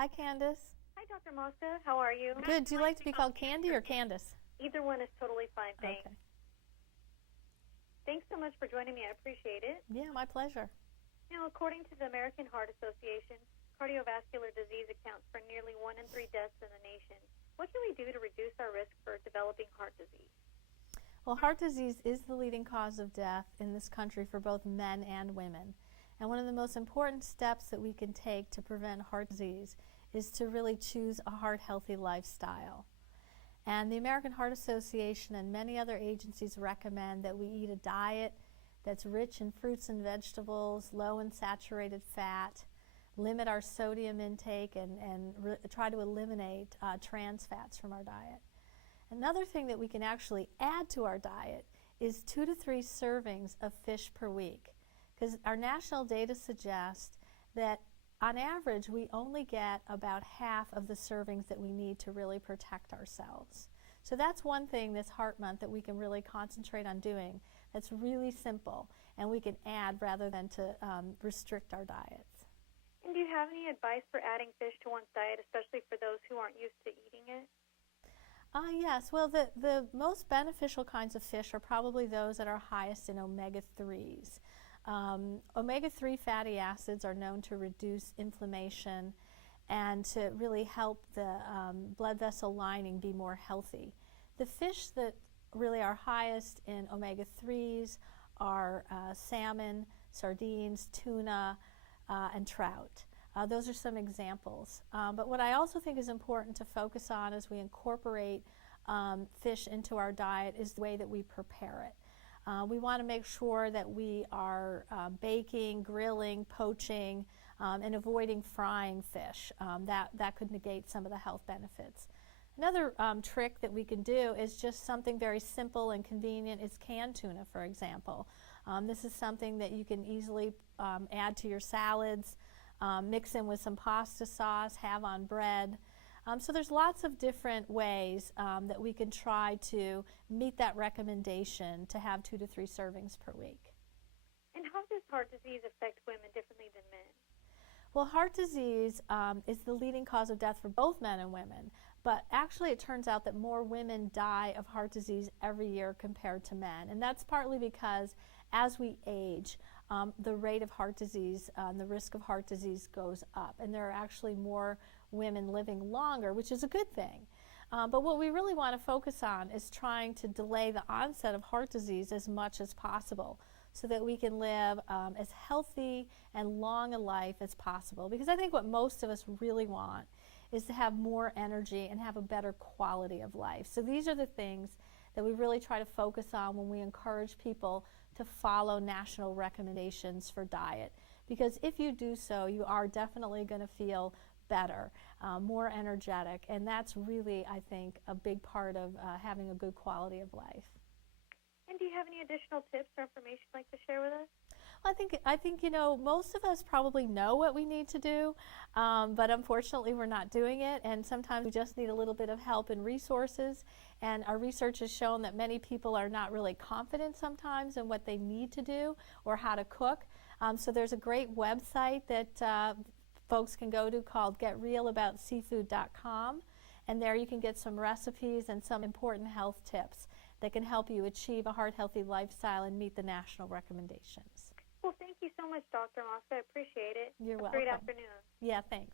Hi, Candace. Hi, Dr. Mosca. How are you? Good. Do you like to be called Candy or Candace? Either one is totally fine, thanks. Okay. Thanks so much for joining me. I appreciate it. Yeah, my pleasure. Now, according to the American Heart Association, cardiovascular disease accounts for nearly 1 in 3 deaths in the nation. What can we do to reduce our risk for developing heart disease? Well, heart disease is the leading cause of death in this country for both men and women. And one of the most important steps that we can take to prevent heart disease is to really choose a heart-healthy lifestyle. And the American Heart Association and many other agencies recommend that we eat a diet that's rich in fruits and vegetables, low in saturated fat, limit our sodium intake, and try to eliminate trans fats from our diet. Another thing that we can actually add to our diet is 2 to 3 servings of fish per week, because our national data suggests that on average we only get about half of the servings that we need to really protect ourselves. So that's one thing this Heart Month that we can really concentrate on doing that's really simple and we can add rather than to restrict our diets. And do you have any advice for adding fish to one's diet, especially for those who aren't used to eating it? Yes, well, the most beneficial kinds of fish are probably those that are highest in omega-3s. Omega-3 fatty acids are known to reduce inflammation and to really help the blood vessel lining be more healthy. The fish that really are highest in omega-3s are salmon, sardines, tuna, and trout. Those are some examples. But what I also think is important to focus on as we incorporate fish into our diet is the way that we prepare it. We want to make sure that we are baking, grilling, poaching, and avoiding frying fish. That could negate some of the health benefits. Another trick that we can do is just something very simple and convenient is canned tuna, for example. This is something that you can easily add to your salads, mix in with some pasta sauce, have on bread. So there's lots of different ways that we can try to meet that recommendation to have 2 to 3 servings per week. And how does heart disease affect women differently than men? Well, heart disease is the leading cause of death for both men and women, but actually it turns out that more women die of heart disease every year compared to men. And that's partly because as we age, the rate of heart disease, the risk of heart disease goes up. And there are actually more women living longer, which is a good thing. But what we really want to focus on is trying to delay the onset of heart disease as much as possible so that we can live as healthy and long a life as possible. Because I think what most of us really want is to have more energy and have a better quality of life. So these are the things that we really try to focus on when we encourage people to follow national recommendations for diet. Because if you do so, you are definitely going to feel better, more energetic, and that's really, I think, a big part of having a good quality of life. And do you have any additional tips or information you'd like to share with us? I think most of us probably know what we need to do, but unfortunately we're not doing it, and sometimes we just need a little bit of help and resources. And our research has shown that many people are not really confident sometimes in what they need to do or how to cook. So there's a great website that folks can go to called getrealaboutseafood.com, and there you can get some recipes and some important health tips that can help you achieve a heart-healthy lifestyle and meet the national recommendations. Well, thank you so much, Dr. Mosca. I appreciate it. You're welcome. Great afternoon. Yeah, thanks.